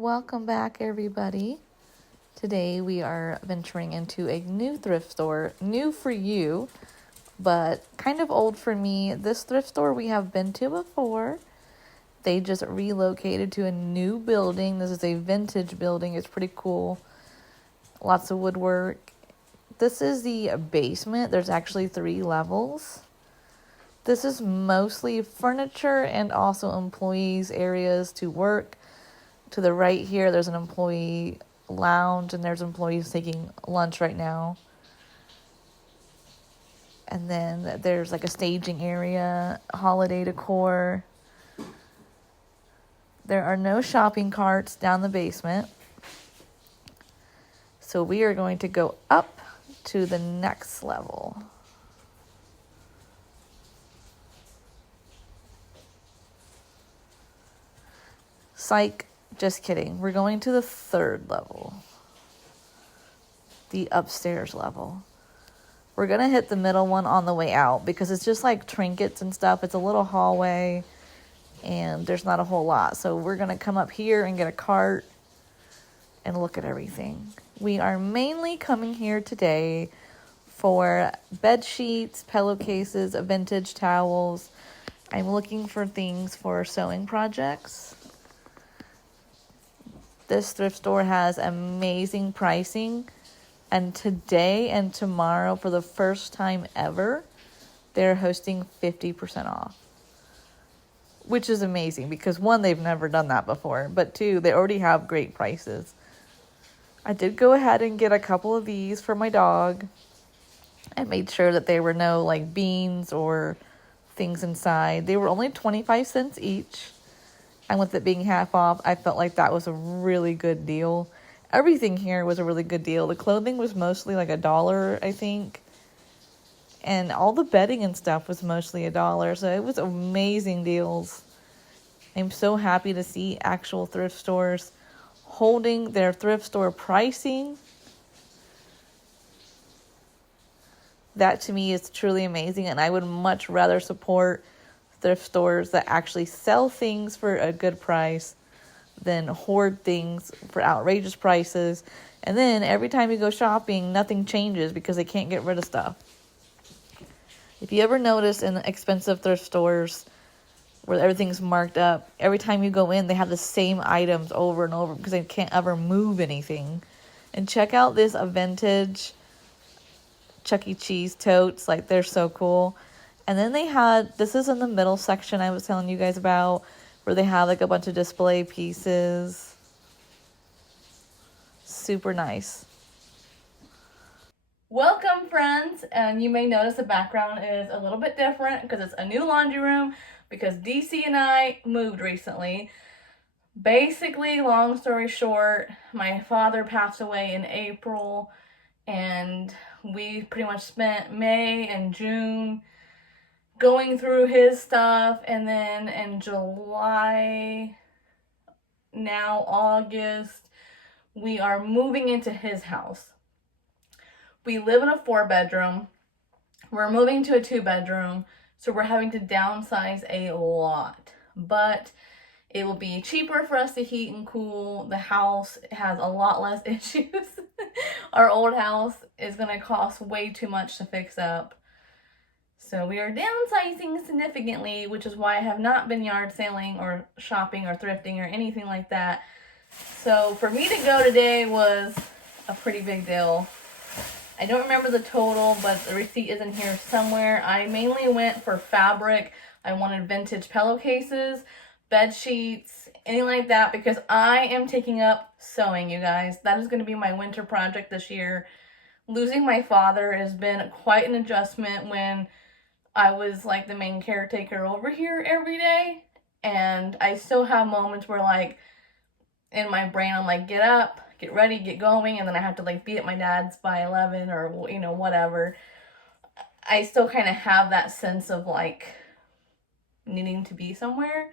Welcome back, everybody. Today we are venturing into a new thrift store, new for you, but kind of old for me. This thrift store we have been to before. They just relocated to a new building. This is a vintage building. It's pretty cool. Lots of woodwork. This is the basement. There's actually 3 levels. This is mostly furniture and also employees' areas to work. To the right here, there's an employee lounge, and there's employees taking lunch right now. And then there's like a staging area, holiday decor. There are no shopping carts down the basement. So we are going to go up to the next level. Psych, just kidding. We're going to the 3rd level. The upstairs level. We're going to hit the middle one on the way out because it's just like trinkets and stuff. It's a little hallway and there's not a whole lot. So we're going to come up here and get a cart and look at everything. We are mainly coming here today for bed sheets, pillowcases, vintage towels. I'm looking for things for sewing projects. This thrift store has amazing pricing. And today and tomorrow, for the first time ever, they're hosting 50% off. Which is amazing because 1, they've never done that before. But 2, they already have great prices. I did go ahead and get a couple of these for my dog. I made sure that there were no like beans or things inside. They were only 25 cents each. And with it being half off, I felt like that was a really good deal. Everything here was a really good deal. The clothing was mostly like $1, I think. And all the bedding and stuff was mostly $1. So it was amazing deals. I'm so happy to see actual thrift stores holding their thrift store pricing. That to me is truly amazing. And I would much rather support thrift stores that actually sell things for a good price than hoard things for outrageous prices. And then every time you go shopping, nothing changes because they can't get rid of stuff. If you ever notice in expensive thrift stores where everything's marked up, every time you go in, they have the same items over and over because they can't ever move anything. And check out this vintage Chuck E. Cheese totes. Like, they're so cool. And then they had, this is in the middle section I was telling you guys about, where they have like a bunch of display pieces. Super nice. Welcome, friends. And you may notice the background is a little bit different because it's a new laundry room because DC and I moved recently. Basically, long story short, my father passed away in April and we pretty much spent May and June going through his stuff, and then in July, now August, we are moving into his house. We live in a 4-bedroom. We're moving to a 2-bedroom, so we're having to downsize a lot. But it will be cheaper for us to heat and cool. The house has a lot less issues. Our old house is going to cost way too much to fix up. So we are downsizing significantly, which is why I have not been yard selling or shopping or thrifting or anything like that. So for me to go today was a pretty big deal. I don't remember the total, but the receipt is in here somewhere. I mainly went for fabric. I wanted vintage pillowcases, bed sheets, anything like that, because I am taking up sewing, you guys. That is going to be my winter project this year. Losing my father has been quite an adjustment when I was like the main caretaker over here every day, and I still have moments where like in my brain I'm like, get up, get ready, get going, and then I have to like be at my dad's by 11 or whatever. I still kind of have that sense of like needing to be somewhere.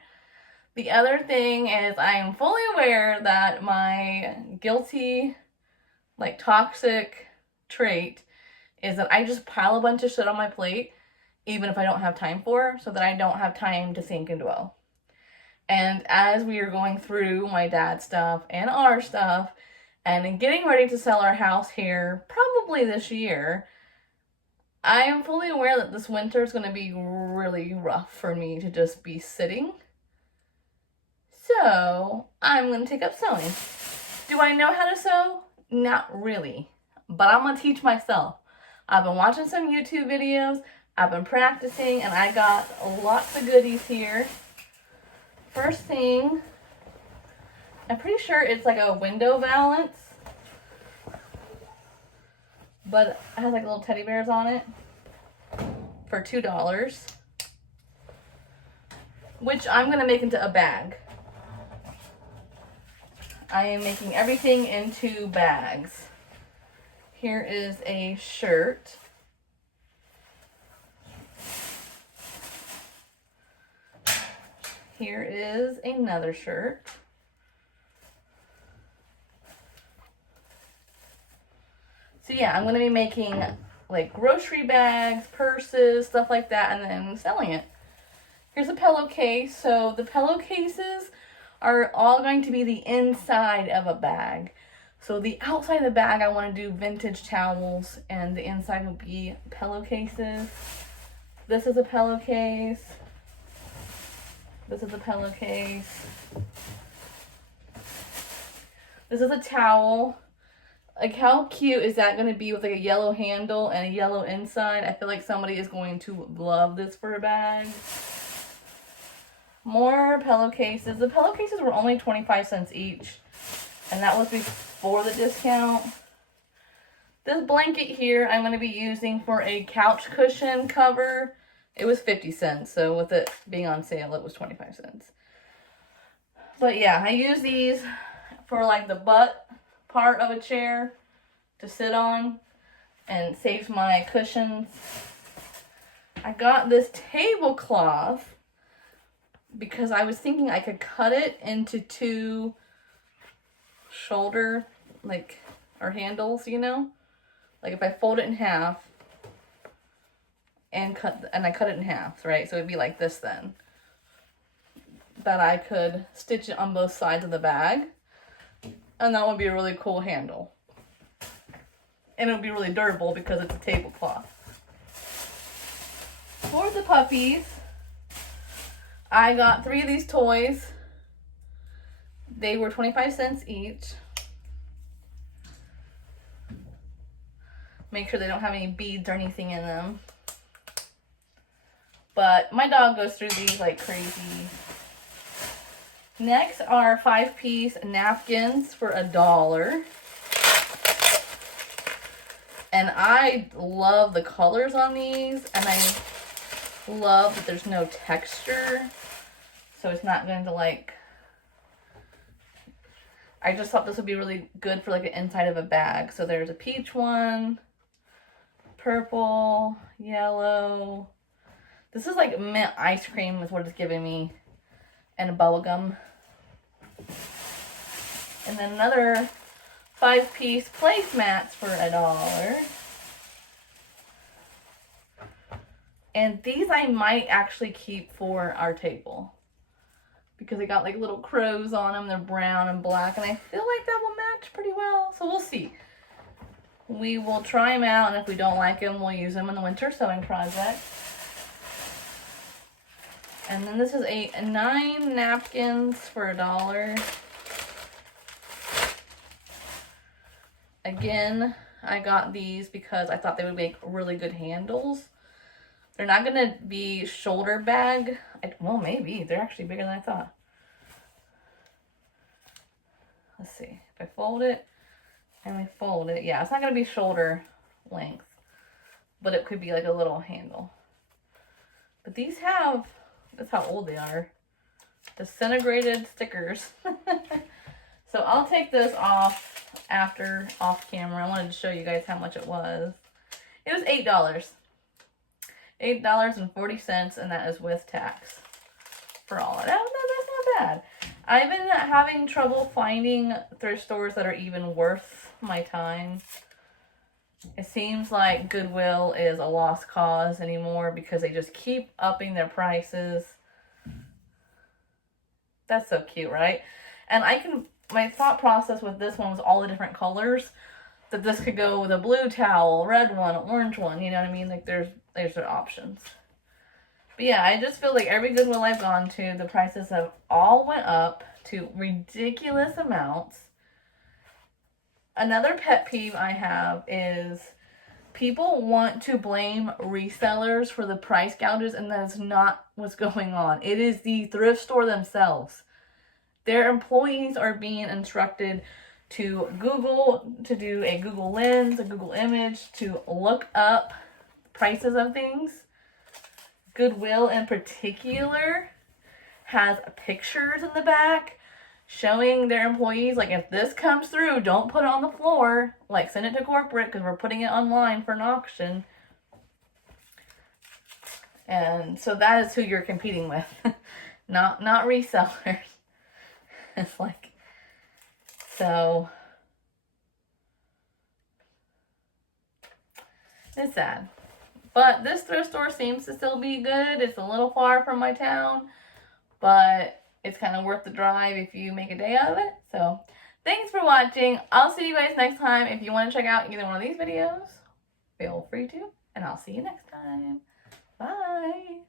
The other thing is I am fully aware that my guilty, like toxic trait is that I just pile a bunch of shit on my plate even if I don't have time for, so that I don't have time to think and dwell. And as we are going through my dad's stuff and our stuff and getting ready to sell our house here, probably this year, I am fully aware that this winter is going to be really rough for me to just be sitting. So I'm going to take up sewing. Do I know how to sew? Not really, but I'm going to teach myself. I've been watching some YouTube videos, I've been practicing, and I got lots of goodies here. First thing, I'm pretty sure it's like a window valance, but it has like little teddy bears on it for $2, which I'm going to make into a bag. I am making everything into bags. Here is a shirt. Here is another shirt. So yeah, I'm going to be making like grocery bags, purses, stuff like that, and then selling it. Here's a pillowcase. So the pillowcases are all going to be the inside of a bag. So the outside of the bag, I want to do vintage towels, and the inside will be pillowcases. This is a pillowcase. This is a pillowcase. This is a towel. Like, how cute is that going to be with like a yellow handle and a yellow inside? I feel like somebody is going to love this for a bag. More pillowcases. The pillowcases were only 25 cents each, and that was before the discount. This blanket here I'm going to be using for a couch cushion cover. It was 50 cents, so with it being on sale, it was 25 cents. But yeah, I use these for like the butt part of a chair to sit on, and saves my cushions. I got this tablecloth because I was thinking I could cut it into two shoulder, like, or handles, you know? Like if I fold it in half and I cut it in half, right? So it'd be like this then. That I could stitch it on both sides of the bag. And that would be a really cool handle. And it would be really durable because it's a tablecloth. For the puppies, I got 3 of these toys. They were 25 cents each. Make sure they don't have any beads or anything in them. But my dog goes through these like crazy. Next are 5-piece napkins for $1. And I love the colors on these, and I love that there's no texture, so it's not going to like, I just thought this would be really good for like an inside of a bag. So there's a peach one, purple, yellow. This is like mint ice cream is what it's giving me, and a bubble gum. And then another 5-piece placemats for $1. And these I might actually keep for our table, because they got like little crows on them. They're brown and black, and I feel like that will match pretty well. So we'll see. We will try them out, and if we don't like them, we'll use them in the winter sewing project. And then this is 9 napkins for $1. Again, I got these because I thought they would make really good handles. They're not going to be shoulder bag. Well, maybe. They're actually bigger than I thought. Let's see. If I fold it and we fold it. Yeah, it's not going to be shoulder length. But it could be like a little handle. But these have, that's how old they are, disintegrated stickers. So I'll take this off off camera. I wanted to show you guys how much it was. It was $8. $8.40, and that is with tax for all of that. That's not bad. I've been having trouble finding thrift stores that are even worth my time. It seems like Goodwill is a lost cause anymore because they just keep upping their prices. That's so cute, right? And my thought process with this one was all the different colors. That this could go with a blue towel, red one, orange one, you know what I mean? Like there's their options. But yeah, I just feel like every Goodwill I've gone to, the prices have all went up to ridiculous amounts. Another pet peeve I have is people want to blame resellers for the price gouges, and that is not what's going on. It is the thrift store themselves. Their employees are being instructed to Google, to do a Google Lens, a Google image, to look up prices of things. Goodwill in particular has pictures in the back showing their employees, like, if this comes through, don't put it on the floor. Like, send it to corporate because we're putting it online for an auction. And so that is who you're competing with. not resellers. It's like, so it's sad. But this thrift store seems to still be good. It's a little far from my town, but it's kind of worth the drive if you make a day out of it. So thanks for watching. I'll see you guys next time. If you want to check out either one of these videos, feel free to. And I'll see you next time. Bye.